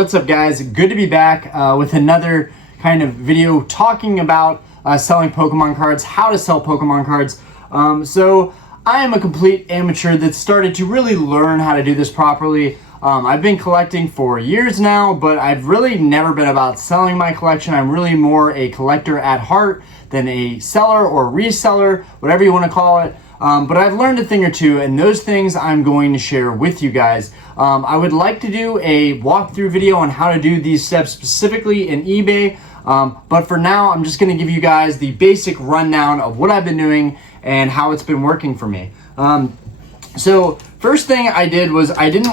What's up, guys? Good to be back with another kind of video talking about selling Pokemon cards, how to sell Pokemon cards. So I am a complete amateur that started to really learn how to do this properly. I've been collecting for years now, but I've really never been about selling my collection. I'm really more a collector at heart than a seller or reseller, whatever you want to call it. But I've learned a thing or two, and those things I'm going to share with you guys. I would like to do a walkthrough video on how to do these steps specifically in eBay, but for now I'm just going to give you guys the basic rundown of what I've been doing and how it's been working for me. So first thing I did was I didn't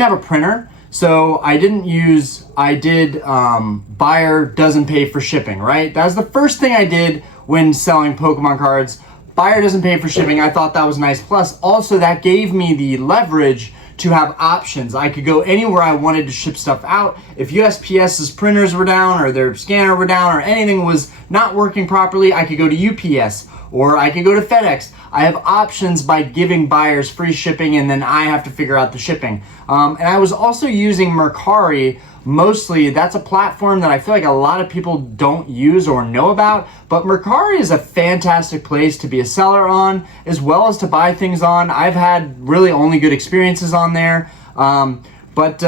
have a printer, so I did buyer doesn't pay for shipping, right? That was the first thing I did when selling Pokemon cards. Buyer doesn't pay for shipping. I thought that was nice. Plus, also that gave me the leverage to have options. I could go anywhere I wanted to ship stuff out. If USPS's printers were down or their scanner were down or anything was not working properly, I could go to UPS or I could go to FedEx. I have options by giving buyers free shipping, and then I have to figure out the shipping. And I was also using Mercari. Mostly, that's a platform that I feel like a lot of people don't use or know about, but Mercari is a fantastic place to be a seller on, as well as to buy things on. I've had really only good experiences on there, but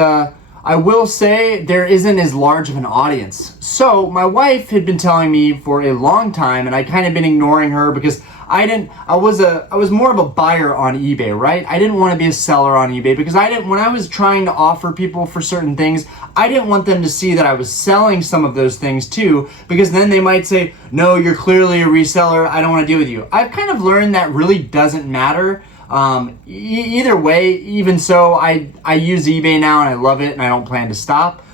I will say there isn't as large of an audience. So my wife had been telling me for a long time, and I kind of been ignoring her because I was more of a buyer on eBay, right? I didn't want to be a seller on eBay because when I was trying to offer people for certain things, I didn't want them to see that I was selling some of those things too, because then they might say, no, you're clearly a reseller, I don't want to deal with you. I've kind of learned that really doesn't matter. Either way, even so, I use eBay now and I love it and I don't plan to stop.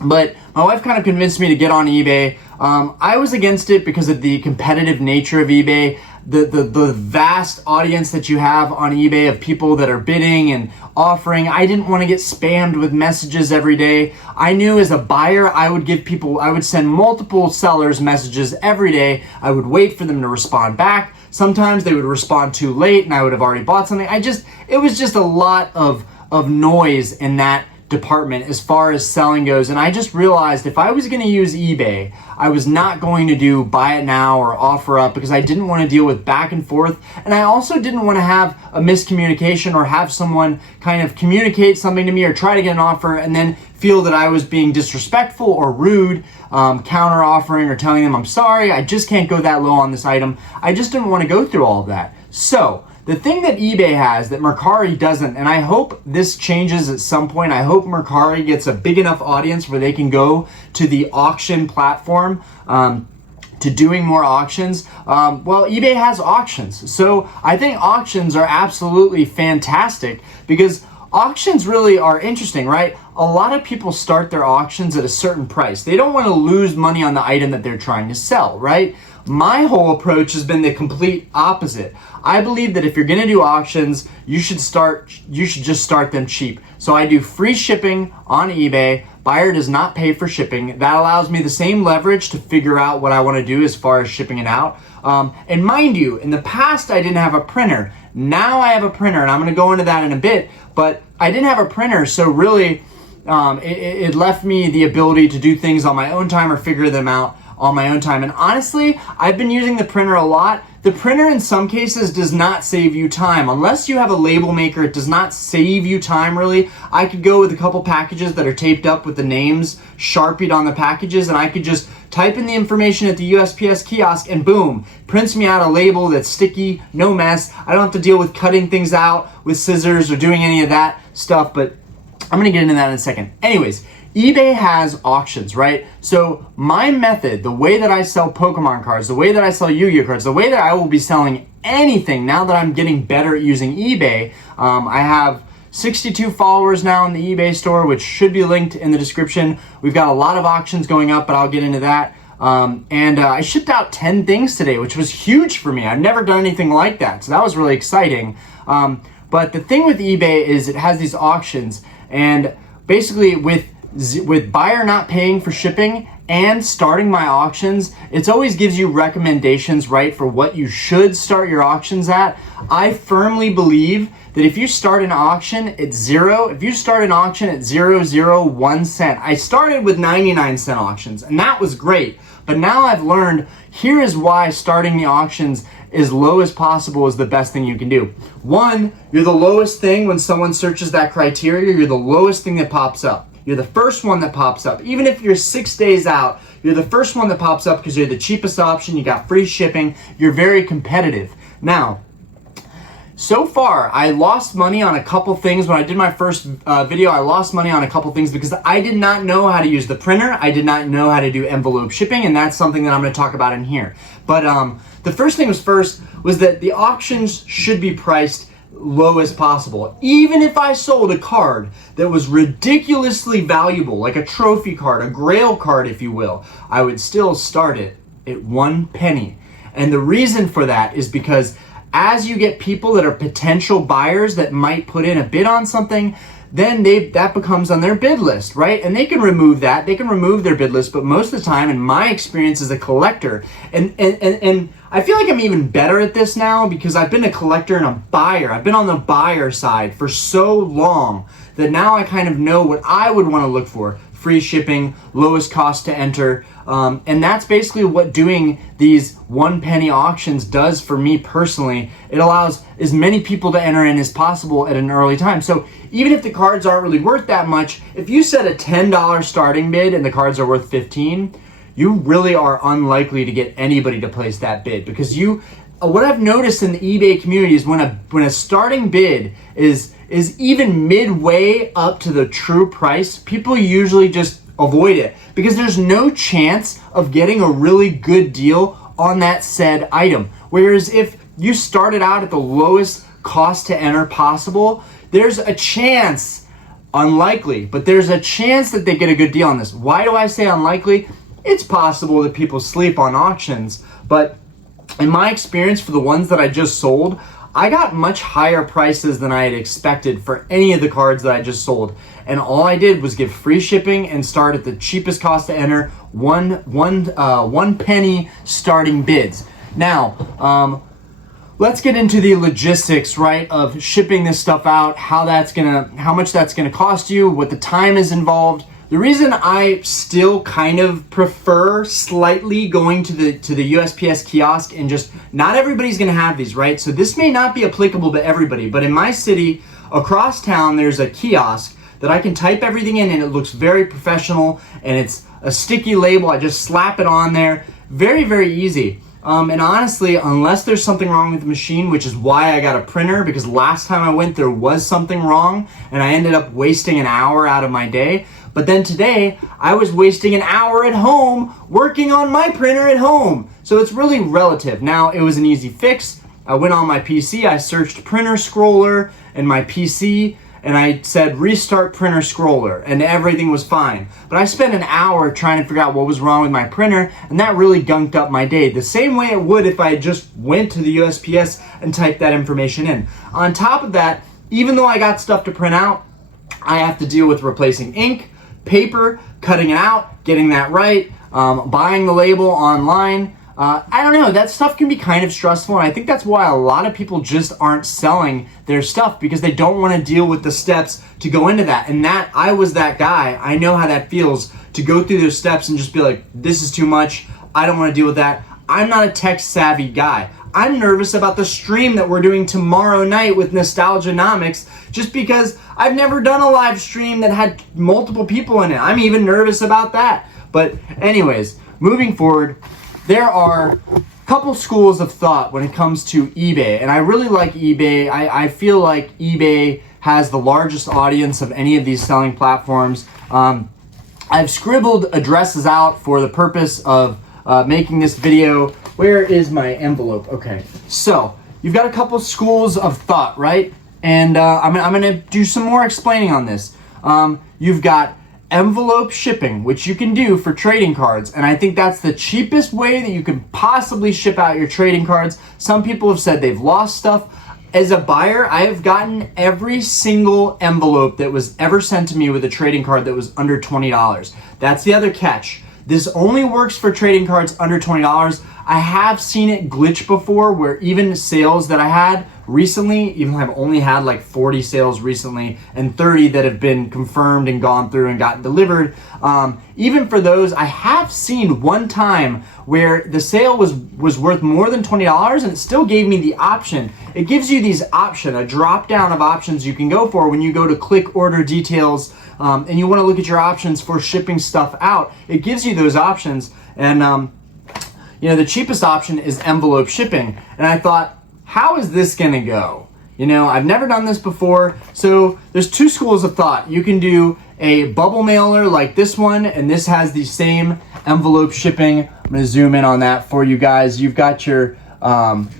But my wife kind of convinced me to get on eBay. I was against it because of the competitive nature of eBay, the vast audience that you have on eBay of people that are bidding and offering. I didn't want to get spammed with messages every day. I knew as a buyer, I would send multiple sellers messages every day. I would wait for them to respond back. Sometimes they would respond too late and I would have already bought something. It was just a lot of noise in that department as far as selling goes, and I just realized if I was going to use eBay, I was not going to do buy it now or offer up because I didn't want to deal with back and forth, and I also didn't want to have a miscommunication or have someone kind of communicate something to me or try to get an offer and then feel that I was being disrespectful or rude, counter offering or telling them I'm sorry, I just can't go that low on this item. I just didn't want to go through all of that. So the thing that eBay has that Mercari doesn't, and I hope this changes at some point, I hope Mercari gets a big enough audience where they can go to the auction platform, to doing more auctions. Well, eBay has auctions. So I think auctions are absolutely fantastic because auctions really are interesting, right? A lot of people start their auctions at a certain price. They don't want to lose money on the item that they're trying to sell, right? My whole approach has been the complete opposite. I believe that if you're going to do auctions, you should just start them cheap. So I do free shipping on eBay. Buyer does not pay for shipping. That allows me the same leverage to figure out what I want to do as far as shipping it out. And mind you, in the past I didn't have a printer. Now I have a printer, and I'm going to go into that in a bit, but I didn't have a printer, so really it left me the ability to do things on my own time or figure them out on my own time. And honestly, I've been using the printer a lot. The printer in some cases does not save you time. Unless you have a label maker, it does not save you time really. I could go with a couple packages that are taped up with the names Sharpied on the packages, and I could just type in the information at the USPS kiosk and boom, prints me out a label that's sticky, no mess. I don't have to deal with cutting things out with scissors or doing any of that stuff, but I'm gonna get into that in a second. Anyways, eBay has auctions, right? So my method, the way that I sell Pokemon cards, the way that I sell Yu-Gi-Oh cards, the way that I will be selling anything now that I'm getting better at using eBay, I have 62 followers now in the eBay store, which should be linked in the description. We've got a lot of auctions going up, but I'll get into that. And I shipped out 10 things today, which was huge for me. I've never done anything like that, so that was really exciting. But the thing with eBay is it has these auctions, and basically with with buyer not paying for shipping and starting my auctions, it always gives you recommendations, right, for what you should start your auctions at. I firmly believe that if you start an auction at zero, if you start an auction at 0.001 cent, I started with 99-cent auctions, and that was great. But now I've learned, here is why starting the auctions as low as possible is the best thing you can do. One, you're the lowest thing when someone searches that criteria, you're the lowest thing that pops up. You're the first one that pops up. Even if you're 6 days out, you're the first one that pops up because you're the cheapest option, you got free shipping, you're very competitive. Now, so far, I lost money on a couple things. When I did my first video, I lost money on a couple things because I did not know how to use the printer. I did not know how to do envelope shipping, and that's something that I'm going to talk about in here. But the first thing was that the auctions should be priced low as possible. Even if I sold a card that was ridiculously valuable, like a trophy card, a grail card, if you will, I would still start it at 1 penny. And the reason for that is because as you get people that are potential buyers that might put in a bid on something, then that becomes on their bid list, right? And they can remove that. They can remove their bid list, but most of the time, in my experience as a collector, and I feel like I'm even better at this now because I've been a collector and a buyer. I've been on the buyer side for so long that now I kind of know what I would want to look for. Free shipping, lowest cost to enter. And that's basically what doing these 1 penny auctions does for me personally. It allows as many people to enter in as possible at an early time. So even if the cards aren't really worth that much, if you set a $10 starting bid and the cards are worth 15, you really are unlikely to get anybody to place that bid because what I've noticed in the eBay community is when a starting bid is even midway up to the true price, people usually just avoid it because there's no chance of getting a really good deal on that said item. Whereas if you started out at the lowest cost to enter possible, there's a chance, unlikely, but there's a chance that they get a good deal on this. Why do I say unlikely? It's possible that people sleep on auctions, but in my experience for the ones that I just sold, I got much higher prices than I had expected for any of the cards that I just sold. And all I did was give free shipping and start at the cheapest cost to enter, one penny starting bids. Now, let's get into the logistics, right, of shipping this stuff out, how much that's gonna cost you, what the time is involved. The reason I still kind of prefer slightly going to the USPS kiosk, and just not everybody's gonna have these, right? So this may not be applicable to everybody, but in my city, across town, there's a kiosk that I can type everything in and it looks very professional and it's a sticky label. I just slap it on there. Very, very easy. And honestly, unless there's something wrong with the machine, which is why I got a printer, because last time I went, there was something wrong and I ended up wasting an hour out of my day. But then today, I was wasting an hour at home working on my printer at home. So it's really relative. Now, it was an easy fix. I went on my PC, I searched printer scroller in my PC, and I said restart printer scroller, and everything was fine. But I spent an hour trying to figure out what was wrong with my printer, and that really gunked up my day, the same way it would if I just went to the USPS and typed that information in. On top of that, even though I got stuff to print out, I have to deal with replacing ink, paper, cutting it out, getting that right, buying the label online. I don't know, that stuff can be kind of stressful, and I think that's why a lot of people just aren't selling their stuff because they don't want to deal with the steps to go into that. And that, I was that guy. I know how that feels to go through those steps and just be like, this is too much. I don't want to deal with that. I'm not a tech savvy guy. I'm nervous about the stream that we're doing tomorrow night with Nostalgianomics just because I've never done a live stream that had multiple people in it. I'm even nervous about that. But anyways, moving forward, there are a couple schools of thought when it comes to eBay, and I really like eBay. I feel like eBay has the largest audience of any of these selling platforms. I've scribbled addresses out for the purpose of making this video. Where is my envelope? Okay, so you've got a couple schools of thought, right? And I'm gonna do some more explaining on this. You've got envelope shipping, which you can do for trading cards, and I think that's the cheapest way that you can possibly ship out your trading cards. Some people have said they've lost stuff. As a buyer, I have gotten every single envelope that was ever sent to me with a trading card that was under $20. That's the other catch. This only works for trading cards under $20. I have seen it glitch before where even sales that I had recently, even though I've only had like 40 sales recently and 30 that have been confirmed and gone through and gotten delivered, even for those, I have seen one time where the sale was worth more than $20 and it still gave me the option. It gives you these options, a drop down of options you can go for when you go to click order details and you want to look at your options for shipping stuff out. It gives you those options, and you know, the cheapest option is envelope shipping. And I thought, how is this gonna go? You know, I've never done this before. So there's two schools of thought. You can do a bubble mailer like this one, and this has the same envelope shipping. I'm gonna zoom in on that for you guys. You've got your,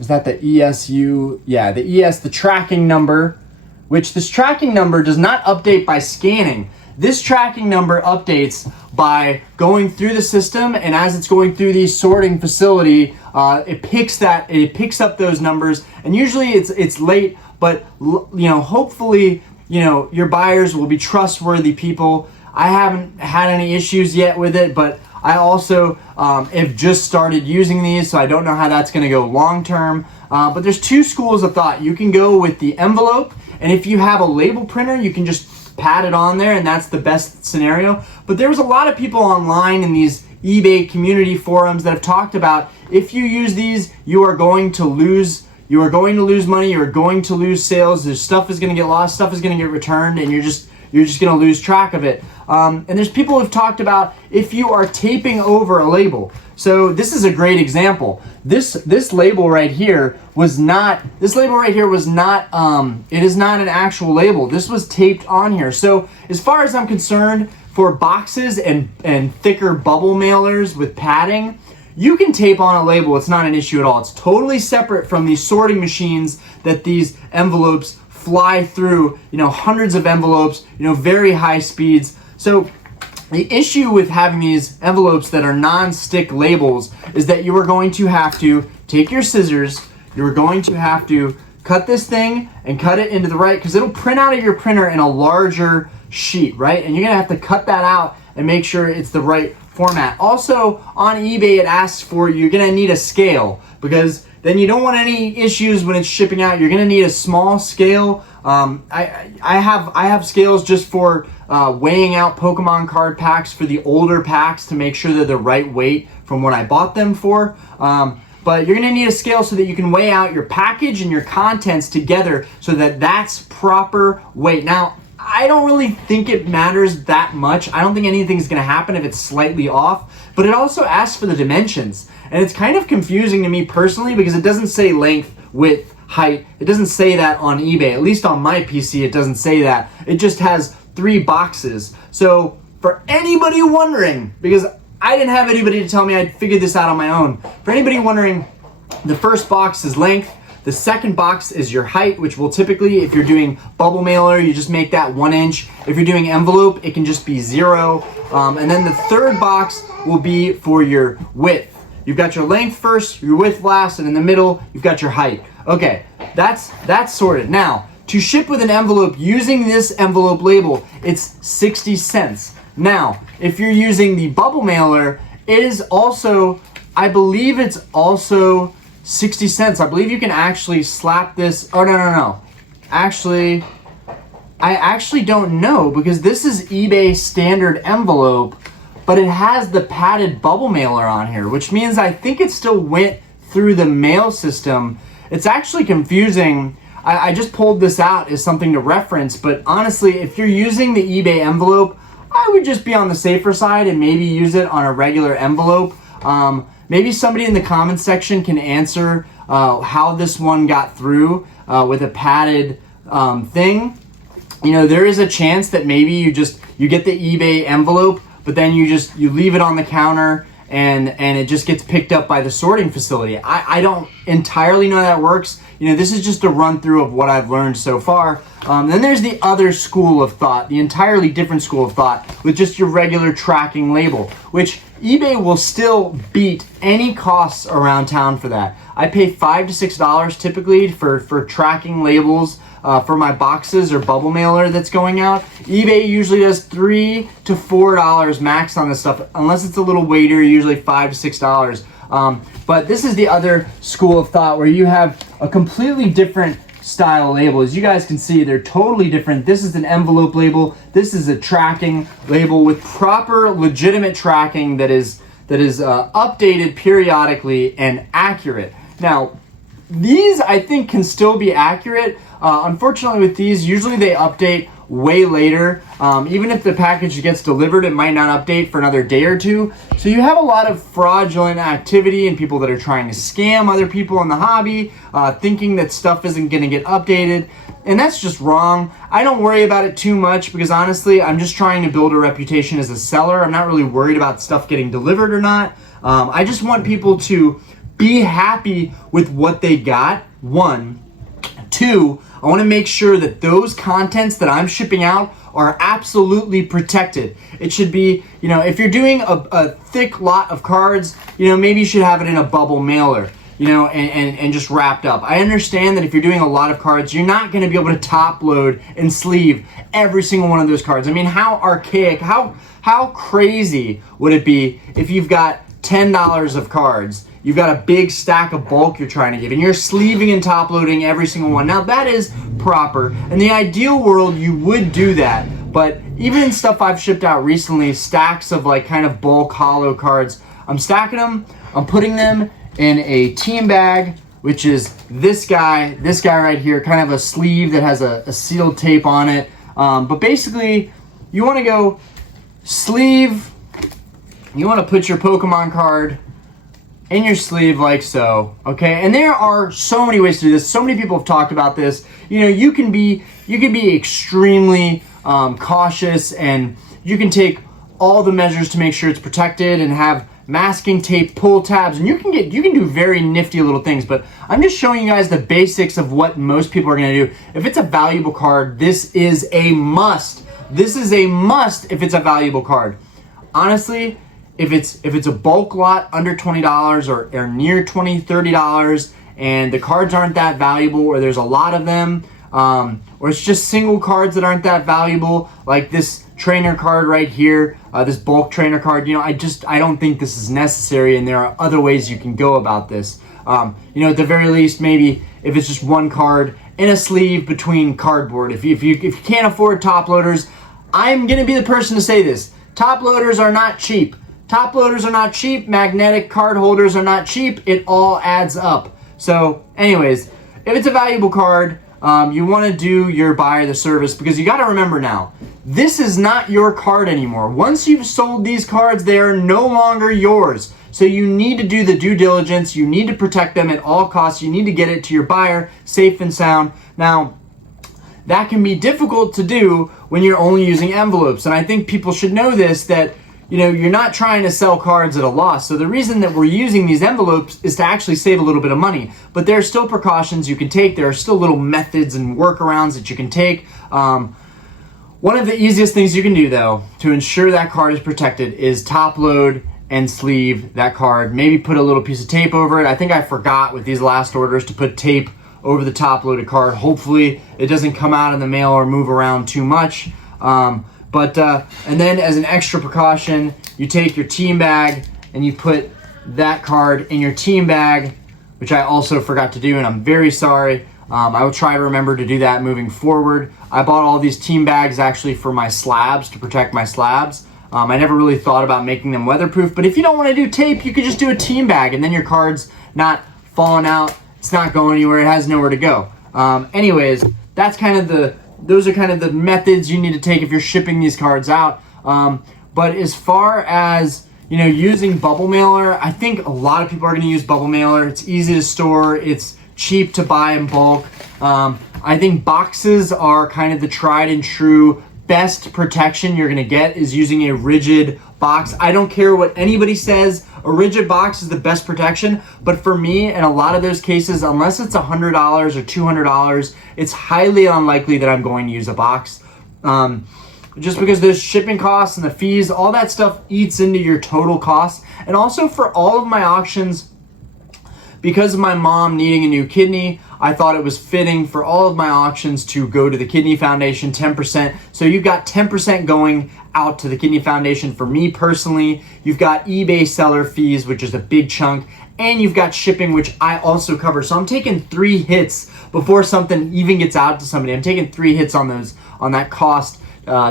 is that the ESU? Yeah, the tracking number, which this tracking number does not update by scanning. This tracking number updates by going through the system, and as it's going through the sorting facility, it picks up those numbers, and usually it's late, but you know, hopefully, you know, your buyers will be trustworthy people. I haven't had any issues yet with it, but I also have just started using these, so I don't know how that's going to go long term. But there's two schools of thought. You can go with the envelope, and if you have a label printer, you can just pat it on there, and that's the best scenario. But there was a lot of people online in these eBay community forums that have talked about, if you use these, you are going to lose money, you're going to lose sales, there's stuff is going to get lost, stuff is going to get returned, and you're just going to lose track of it. And there's people who have talked about if you are taping over a label. So this is a great example. This label right here was not, it is not an actual label. This was taped on here. So as far as I'm concerned, for boxes and thicker bubble mailers with padding, you can tape on a label. It's not an issue at all. It's totally separate from these sorting machines that these envelopes fly through, you know, hundreds of envelopes, you know, very high speeds. So the issue with having these envelopes that are non-stick labels is that you are going to have to take your scissors, you're going to have to cut this thing and cut it into the right, because it'll print out of your printer in a larger sheet, right? And you're gonna have to cut that out and make sure it's the right format. Also on eBay, it asks for, you're gonna need a scale, because then you don't want any issues when it's shipping out. You're gonna need a small scale. I have scales just for weighing out Pokemon card packs for the older packs to make sure they're the right weight from what I bought them for. But you're gonna need a scale so that you can weigh out your package and your contents together so that that's proper weight. Now, I don't really think it matters that much. I don't think anything's gonna happen if it's slightly off, but it also asks for the dimensions. And it's kind of confusing to me personally because it doesn't say length, width, height. It doesn't say that on eBay. At least on my PC, it doesn't say that. It just has 3 boxes. So for anybody wondering, because I didn't have anybody to tell me, I'd figured this out on my own. For anybody wondering, the first box is length. The second box is your height, which will typically, if you're doing bubble mailer, you just make that 1 inch. If you're doing envelope, it can just be 0. And then the third box will be for your width. You've got your length first, your width last, and in the middle, you've got your height. Okay, that's sorted. Now, to ship with an envelope using this envelope label, it's 60 cents. Now, if you're using the bubble mailer, it is also, I believe it's also 60 cents. I believe you can actually slap this. Oh, no. Actually, I actually don't know, because this is eBay standard envelope, but it has the padded bubble mailer on here, which means I think it still went through the mail system. It's actually confusing. I just pulled this out as something to reference, but honestly, if you're using the eBay envelope, I would just be on the safer side and maybe use it on a regular envelope. Maybe somebody in the comments section can answer how this one got through with a padded thing. You know, there is a chance that maybe you get the eBay envelope, but then you leave it on the counter and it just gets picked up by the sorting facility. I don't entirely know how that works. This is just a run through of what I've learned so far. Then there's the other school of thought, the entirely different school of thought with just your regular tracking label, which eBay will still beat any costs around town for that. I pay $5 to $6 typically for tracking labels for my boxes or bubble mailer that's going out. eBay usually does $3 to $4 max on this stuff, unless it's a little weightier, usually $5 to $6. But this is the other school of thought where you have a completely different style label. As you guys can see, they're totally different. This is an envelope label. This is a tracking label with proper, legitimate tracking that is updated periodically and accurate. Now, these I think can still be accurate. Unfortunately with these, usually they update way later. Even if the package gets delivered, it might not update for another day or two. So you have a lot of fraudulent activity and people that are trying to scam other people in the hobby, thinking that stuff isn't going to get updated. And that's just wrong. I don't worry about it too much because honestly, I'm just trying to build a reputation as a seller. I'm not really worried about stuff getting delivered or not. I just want people to be happy with what they got, one. Two, I want to make sure that those contents that I'm shipping out are absolutely protected. It should be, if you're doing a thick lot of cards, maybe you should have it in a bubble mailer, and just wrapped up. I understand that if you're doing a lot of cards, you're not going to be able to top load and sleeve every single one of those cards. I mean, how archaic, how crazy would it be if you've got $10 of cards, you've got a big stack of bulk you're trying to give, and you're sleeving and top loading every single one. Now that is proper. In the ideal world, you would do that. But even in stuff I've shipped out recently, stacks of like kind of bulk hollow cards, I'm stacking them, I'm putting them in a team bag, which is this guy right here, kind of a sleeve that has a sealed tape on it. But basically, you want to go sleeve, you want to put your Pokemon card in your sleeve like so, okay? And there are so many ways to do this. So many people have talked about this. You can be extremely cautious, and you can take all the measures to make sure it's protected and have masking tape, pull tabs, and you can do very nifty little things. But I'm just showing you guys the basics of what most people are going to do. If it's a valuable card, this is a must. This is a must if it's a valuable card. Honestly, if it's a bulk lot under $20 or near $20, $30, and the cards aren't that valuable, or there's a lot of them, or it's just single cards that aren't that valuable, like this trainer card right here, this bulk trainer card, I don't think this is necessary, and there are other ways you can go about this. At the very least, maybe if it's just one card in a sleeve between cardboard. If you can't afford top loaders, I'm gonna be the person to say this. Top loaders are not cheap. Top loaders are not cheap. Magnetic card holders are not cheap. It all adds up. So anyways, if it's a valuable card, you want to do your buyer the service, because you got to remember now, this is not your card anymore. Once you've sold these cards, they are no longer yours. So you need to do the due diligence. You need to protect them at all costs. You need to get it to your buyer safe and sound. Now, that can be difficult to do when you're only using envelopes. And I think people should know this, that you're not trying to sell cards at a loss. So the reason that we're using these envelopes is to actually save a little bit of money. But there are still precautions you can take. There are still little methods and workarounds that you can take. One of the easiest things you can do, though, to ensure that card is protected is top load and sleeve that card. Maybe put a little piece of tape over it. I think I forgot with these last orders to put tape over the top loaded card. Hopefully it doesn't come out in the mail or move around too much. And then as an extra precaution, you take your team bag and you put that card in your team bag, which I also forgot to do, and I'm very sorry. I will try to remember to do that moving forward. I bought all these team bags actually for my slabs, to protect my slabs. I never really thought about making them weatherproof, but if you don't want to do tape, you could just do a team bag, and then your card's not falling out, it's not going anywhere, it has nowhere to go. Anyways, those are kind of the methods you need to take if you're shipping these cards out. But as far as using bubble mailer, I think a lot of people are going to use bubble mailer. It's easy to store, it's cheap to buy in bulk. I think boxes are kind of the tried and true best protection you're going to get, is using a rigid box. I don't care what anybody says. A rigid box is the best protection, but for me, in a lot of those cases, unless it's $100 or $200, it's highly unlikely that I'm going to use a box. Just because there's shipping costs and the fees, all that stuff eats into your total cost. And also for all of my auctions, because of my mom needing a new kidney, I thought it was fitting for all of my auctions to go to the Kidney Foundation, 10%. So you've got 10% going out to the Kidney Foundation. For me personally, you've got eBay seller fees, which is a big chunk, and you've got shipping, which I also cover. So I'm taking 3 hits before something even gets out to somebody. I'm taking 3 hits on that cost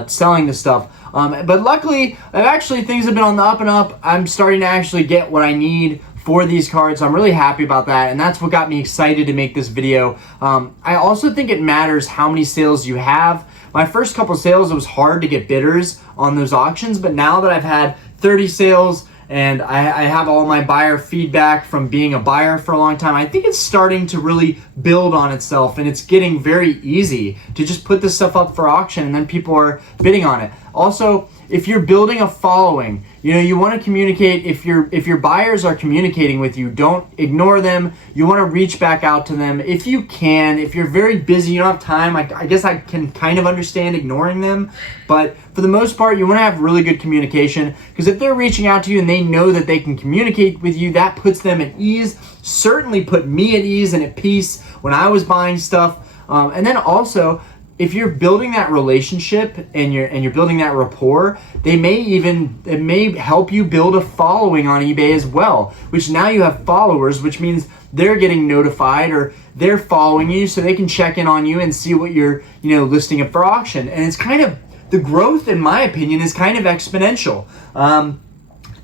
selling the stuff. But luckily, things have been on the up and up. I'm starting to actually get what I need for these cards. I'm really happy about that, and that's what got me excited to make this video. I also think it matters how many sales you have. My first couple sales, it was hard to get bidders on those auctions, but now that I've had 30 sales and I have all my buyer feedback from being a buyer for a long time, I think it's starting to really build on itself, and it's getting very easy to just put this stuff up for auction and then people are bidding on it. Also, if you're building a following, you want to communicate. If your buyers are communicating with you, don't ignore them. You want to reach back out to them if you can. If you're very busy, you don't have time, I guess I can kind of understand ignoring them. But for the most part, you want to have really good communication, because if they're reaching out to you and they know that they can communicate with you, that puts them at ease. Certainly put me at ease and at peace when I was buying stuff. And then also, if you're building that relationship and you're building that rapport, it may help you build a following on eBay as well, which now you have followers, which means they're getting notified or they're following you so they can check in on you and see what you're listing it for auction. And it's kind of, the growth, in my opinion, is kind of exponential.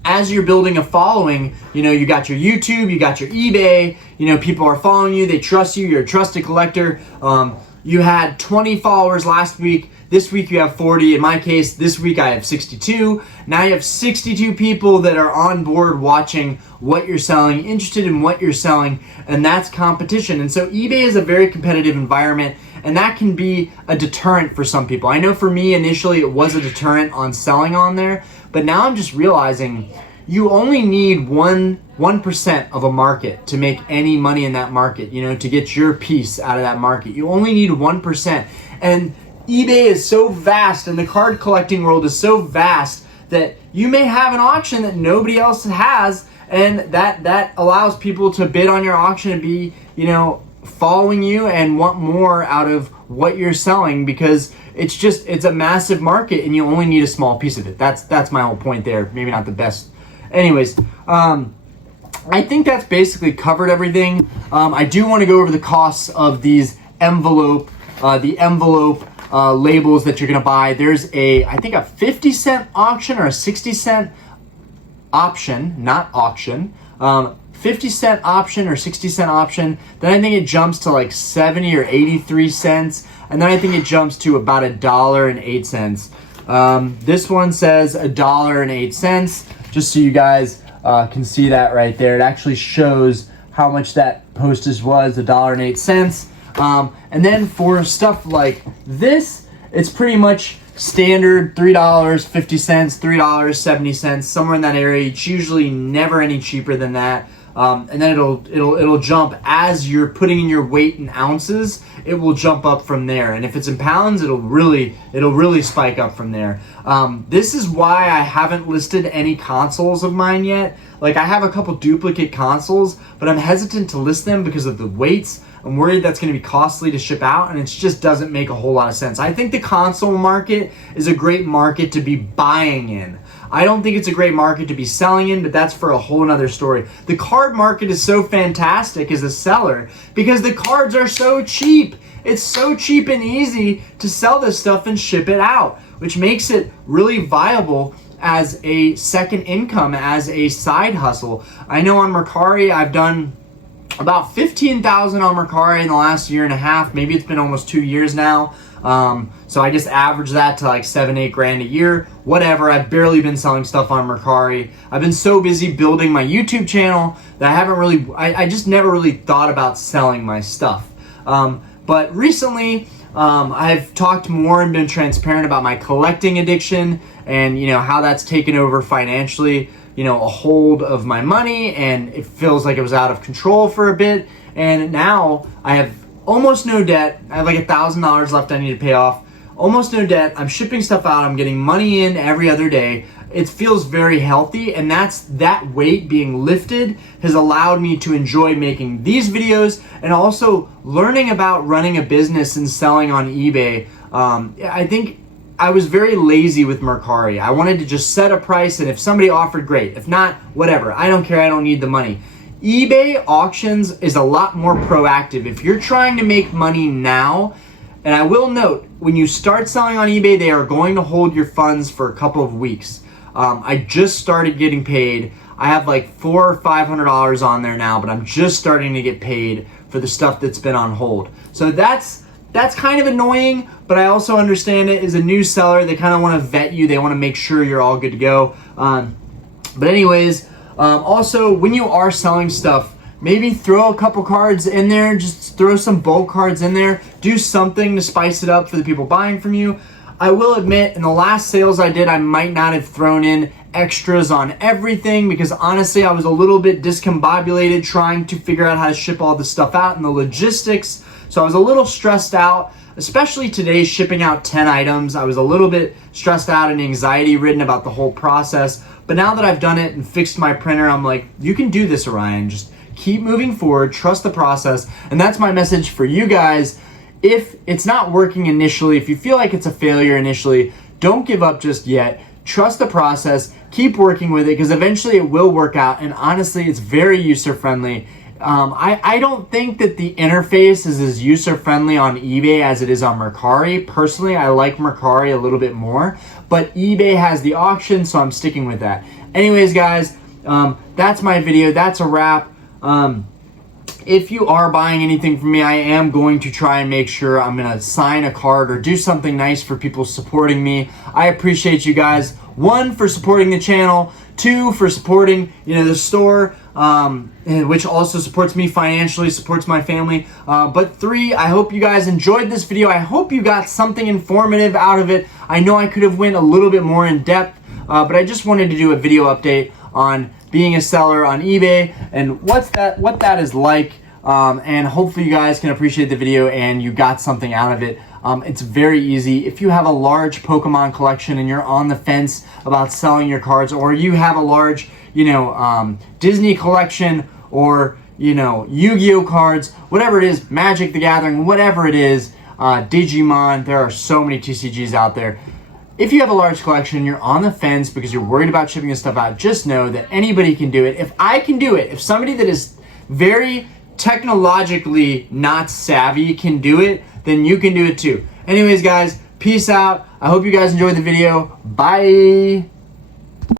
As you're building a following, you got your YouTube, you got your eBay, people are following you, they trust you, you're a trusted collector. You had 20 followers last week. This week you have 40. In my case, this week I have 62. Now you have 62 people that are on board watching what you're selling, interested in what you're selling, and that's competition. And so eBay is a very competitive environment, and that can be a deterrent for some people. I know for me, initially it was a deterrent on selling on there, but now I'm just realizing you only need 1% of a market to make any money in that market, to get your piece out of that market. You only need 1%. And eBay is so vast, and the card collecting world is so vast, that you may have an auction that nobody else has, and that allows people to bid on your auction and be, following you and want more out of what you're selling, because it's a massive market and you only need a small piece of it. That's my whole point there. Maybe not the best. Anyways, I think that's basically covered everything. I do want to go over the costs of these envelope labels that you're going to buy. There's I think a 50-cent auction or a 60-cent option, not auction. 50-cent option or 60-cent option. Then I think it jumps to like 70 or 83 cents. And then I think it jumps to about $1.08. This one says $1.08. Just so you guys can see that right there. It actually shows how much that postage was, $1.08. And then for stuff like this, it's pretty much standard $3.50, $3.70, somewhere in that area. It's usually never any cheaper than that. And then it'll jump as you're putting in your weight in ounces. It will jump up from there, and if it's in pounds, it'll really spike up from there. This is why I haven't listed any consoles of mine yet. Like, I have a couple duplicate consoles, but I'm hesitant to list them because of the weights. I'm worried that's going to be costly to ship out, and it just doesn't make a whole lot of sense. I think the console market is a great market to be buying in. I don't think it's a great market to be selling in, but that's for a whole nother story. The card market is so fantastic as a seller because the cards are so cheap. It's so cheap and easy to sell this stuff and ship it out, which makes it really viable as a second income, as a side hustle. I know on Mercari, I've done about 15,000 on Mercari in the last year and a half. Maybe it's been almost 2 years now. So I just average that to like $7-8 grand a year, whatever. I've barely been selling stuff on Mercari. I've been so busy building my YouTube channel that I just never really thought about selling my stuff. But recently, I've talked more and been transparent about my collecting addiction and, you know, how that's taken over financially, you know, a hold of my money, and it feels like it was out of control for a bit. And now I have almost no debt. I have like $1,000 left I need to pay off. Almost no debt. I'm shipping stuff out. I'm getting money in every other day. It feels very healthy, and that weight being lifted has allowed me to enjoy making these videos and also learning about running a business and selling on eBay. I think I was very lazy with Mercari. I wanted to just set a price, and if somebody offered, great. If not, whatever. I don't care. I don't need the money. eBay auctions is a lot more proactive. If you're trying to make money now, and I will note, when you start selling on eBay, they are going to hold your funds for a couple of weeks. I just started getting paid. I have like $400 or $500 on there now, but I'm just starting to get paid for the stuff that's been on hold. So that's kind of annoying, but I also understand it. As a new seller, they kind of want to vet you. They want to make sure you're all good to go. But anyways, also when you are selling stuff, maybe throw a couple cards in there, just throw some bulk cards in there, do something to spice it up for the people buying from you. I will admit, in the last sales I did, I might not have thrown in extras on everything because honestly, I was a little bit discombobulated trying to figure out how to ship all the stuff out and the logistics. So I was a little stressed out, especially today shipping out 10 items. I was a little bit stressed out and anxiety ridden about the whole process. But now that I've done it and fixed my printer, I'm like, you can do this, Orion. Just keep moving forward, trust the process. And that's my message for you guys. If it's not working initially, if you feel like it's a failure initially, don't give up just yet. Trust the process, keep working with it, because eventually it will work out. And honestly, it's very user-friendly. I don't think that the interface is as user-friendly on eBay as it is on Mercari. Personally, I like Mercari a little bit more, but eBay has the auction, so I'm sticking with that. Anyways, guys, that's my video. That's a wrap. If you are buying anything from me, I am going to try and make sure I'm going to sign a card or do something nice for people supporting me. I appreciate you guys. 1, for supporting the channel. 2, for supporting, you know, the store, which also supports me financially, supports my family. But 3, I hope you guys enjoyed this video. I hope you got something informative out of it. I know I could have went a little bit more in depth, but I just wanted to do a video update on being a seller on eBay and what that is like, and hopefully you guys can appreciate the video and you got something out of it. It's very easy. If you have a large Pokemon collection and you're on the fence about selling your cards, or you have a large, you know, Disney collection, or, you know, Yu-Gi-Oh cards, whatever it is, Magic the Gathering, whatever it is, Digimon, there are so many TCGs out there. If you have a large collection, you're on the fence because you're worried about shipping this stuff out, just know that anybody can do it. If I can do it, if somebody that is very technologically not savvy can do it, then you can do it too. Anyways, guys, peace out. I hope you guys enjoyed the video. Bye.